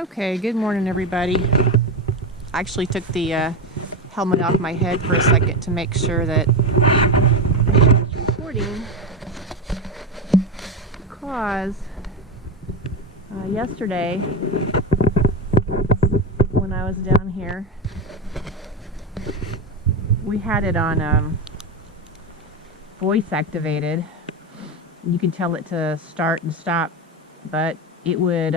Okay, good morning everybody. I actually took the helmet off my head for a second to make sure that I had this recording, because yesterday when I was down here we had it on voice activated. You can tell it to start and stop, but it would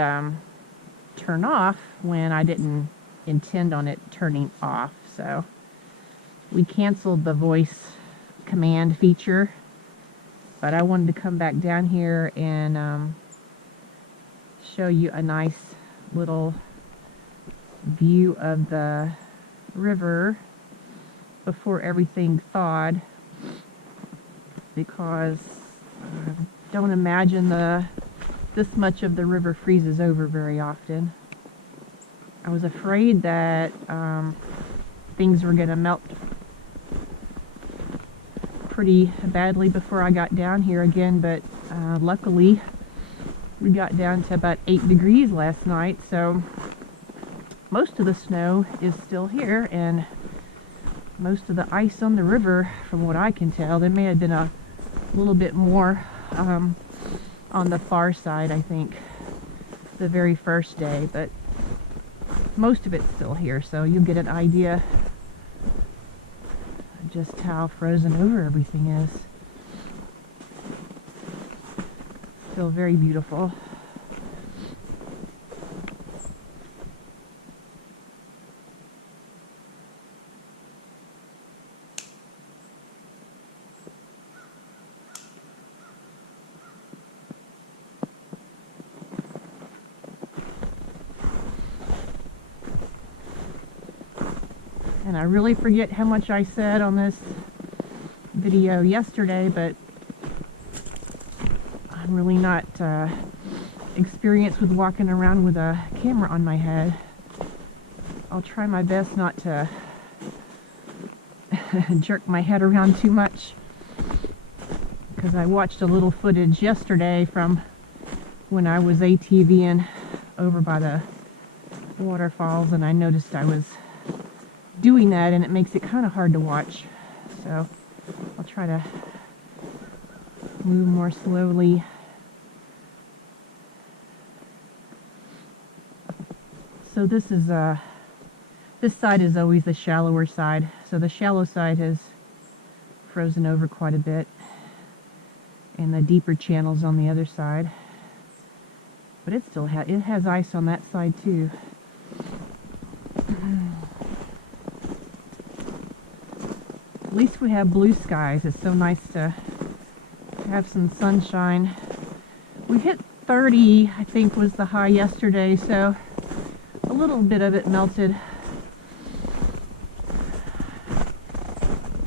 turn off when I didn't intend on it turning off. So we canceled the voice command feature, but I wanted to come back down here and show you a nice little view of the river before everything thawed, because I don't imagine this much of the river freezes over very often. I was afraid that things were going to melt pretty badly before I got down here again, but luckily we got down to about 8 degrees last night, so most of the snow is still here, and most of the ice on the river, from what I can tell, there may have been a little bit more on the far side, I think, the very first day, but most of it's still here, so you'll get an idea of just how frozen over everything is. Still very beautiful. And I really forget how much I said on this video yesterday, but I'm really not experienced with walking around with a camera on my head. I'll try my best not to jerk my head around too much, because I watched a little footage yesterday from when I was ATVing over by the waterfalls, and I noticed I was doing that, and it makes it kind of hard to watch, so I'll try to move more slowly. So this side is always the shallower side, so the shallow side has frozen over quite a bit, and the deeper channels on the other side, but it still has ice on that side too. At least we have blue skies. It's so nice to have some sunshine. We hit 30, I think, was the high yesterday, so a little bit of it melted.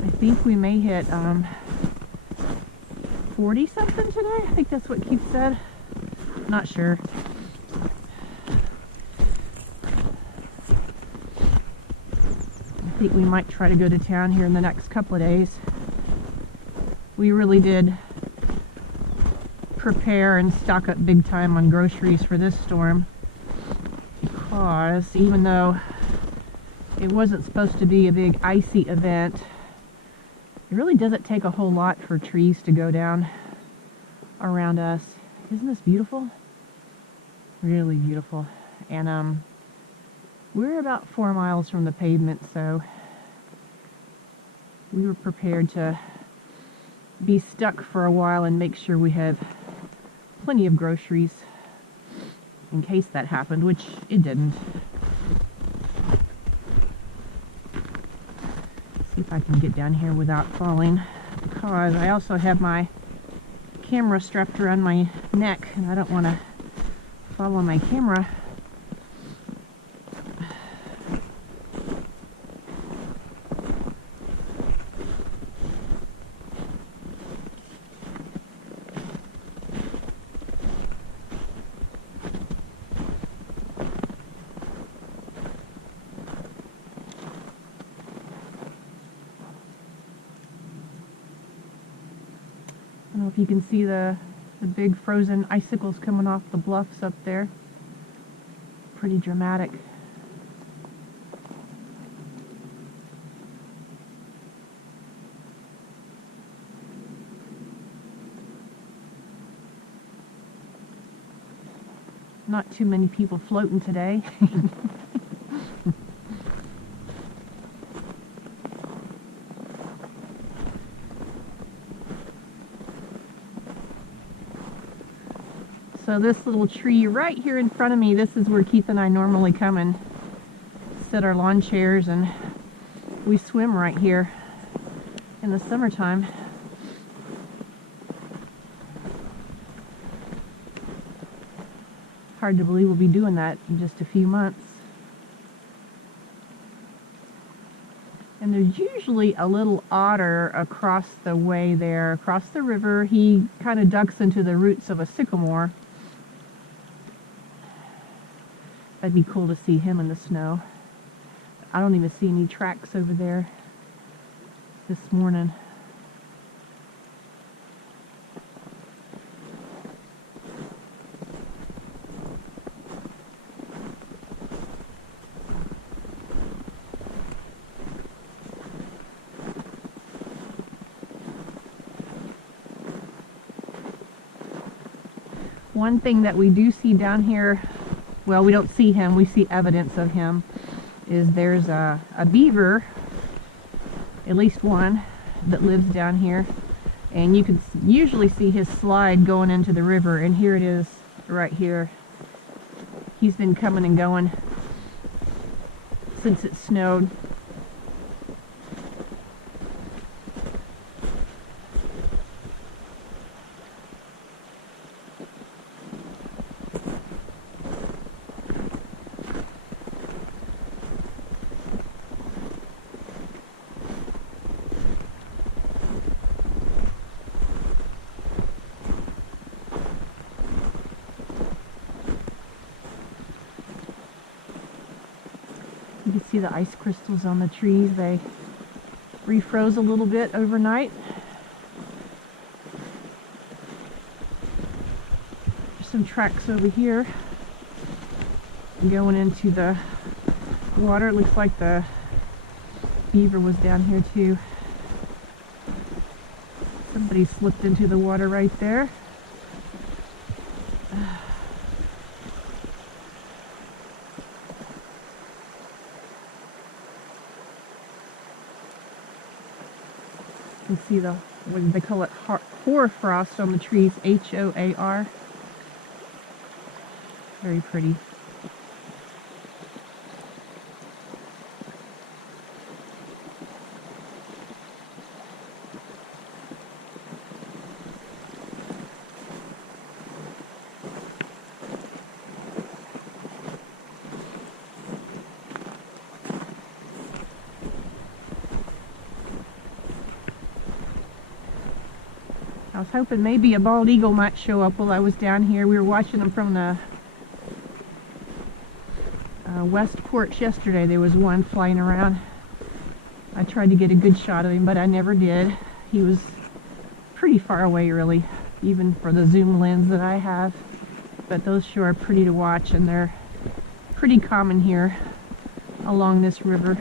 I think we may hit 40 something today. I think that's what Keith said. Not sure. I think we might try to go to town here in the next couple of days. We really did prepare and stock up big time on groceries for this storm, because even though it wasn't supposed to be a big icy event, it really doesn't take a whole lot for trees to go down around us. Isn't this beautiful? Really beautiful. And we're about 4 miles from the pavement, so we were prepared to be stuck for a while and make sure we have plenty of groceries in case that happened, which it didn't. See if I can get down here without falling, because I also have my camera strapped around my neck, and I don't want to fall on my camera. I don't know if you can see the big frozen icicles coming off the bluffs up there. Pretty dramatic. Not too many people floating today. So this little tree right here in front of me, this is where Keith and I normally come and sit our lawn chairs, and we swim right here in the summertime. Hard to believe we'll be doing that in just a few months. And there's usually a little otter across the way there, across the river. He kind of ducks into the roots of a sycamore. That'd be cool to see him in the snow. I don't even see any tracks over there this morning. One thing that we do see down here, well, we don't see him, we see evidence of him, is there's a beaver, at least one, that lives down here. And you can usually see his slide going into the river, and here it is right here. He's been coming and going since it snowed. You can see the ice crystals on the trees. They refroze a little bit overnight. There's some tracks over here going into the water. It looks like the beaver was down here too. Somebody slipped into the water right there. You can see the, what do they call it, hoarfrost on the trees, H-O-A-R. Very pretty. I was hoping maybe a bald eagle might show up while I was down here. We were watching them from the west porch yesterday. There was one flying around. I tried to get a good shot of him, but I never did. He was pretty far away, really, even for the zoom lens that I have. But those sure are pretty to watch, and they're pretty common here along this river.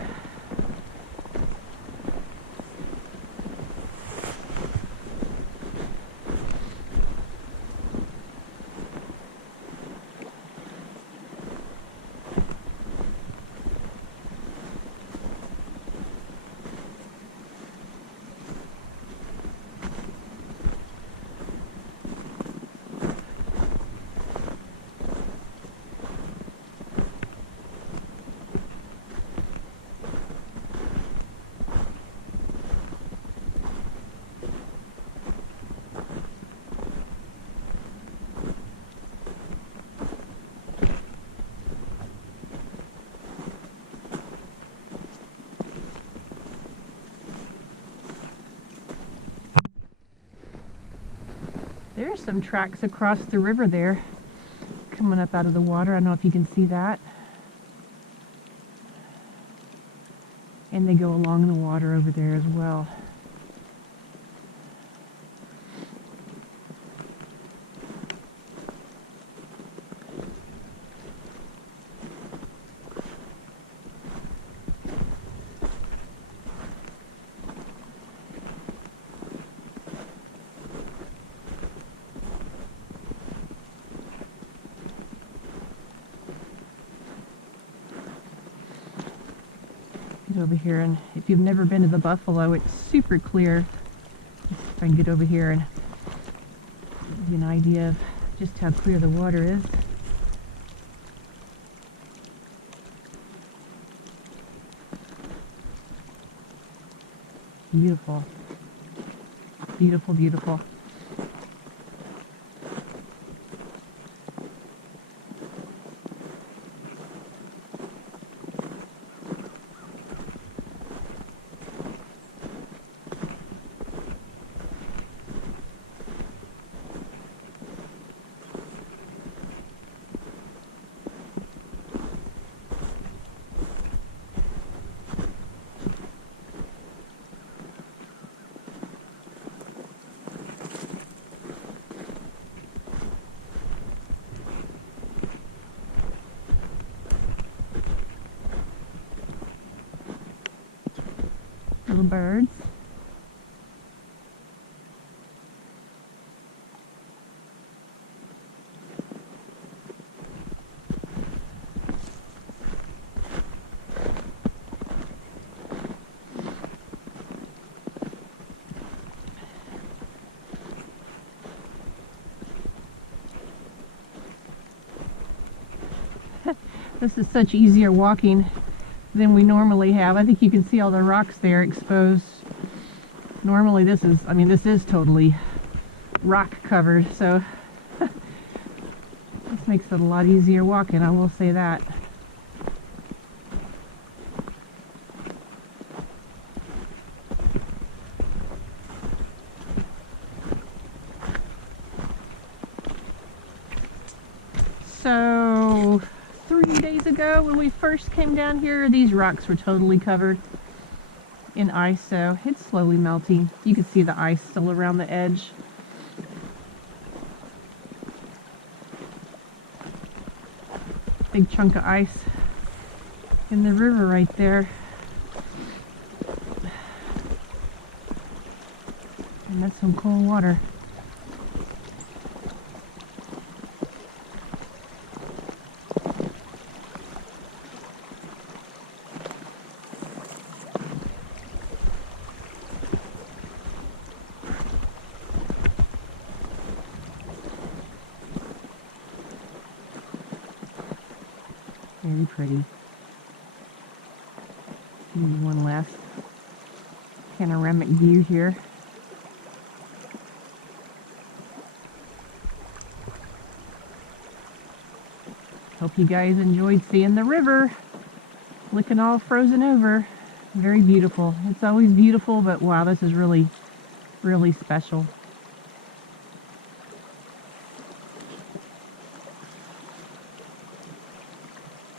There's some tracks across the river there, coming up out of the water. I don't know if you can see that. And they go along the water over there as well. Get over here, and if you've never been to the Buffalo, it's super clear. Let's see if I can get over here and give you an idea of just how clear the water is. Beautiful. Beautiful, beautiful. Little birds. This is such easier walking than we normally have. I think you can see all the rocks there exposed. Normally this is totally rock covered, so this makes it a lot easier walking, I will say that. So 3 days ago when we first came down here, these rocks were totally covered in ice, so it's slowly melting. You can see the ice still around the edge. Big chunk of ice in the river right there. And that's some cold water. Very pretty. Give you one last panoramic view here. Hope you guys enjoyed seeing the river looking all frozen over. Very beautiful. It's always beautiful, but wow, this is really, really special.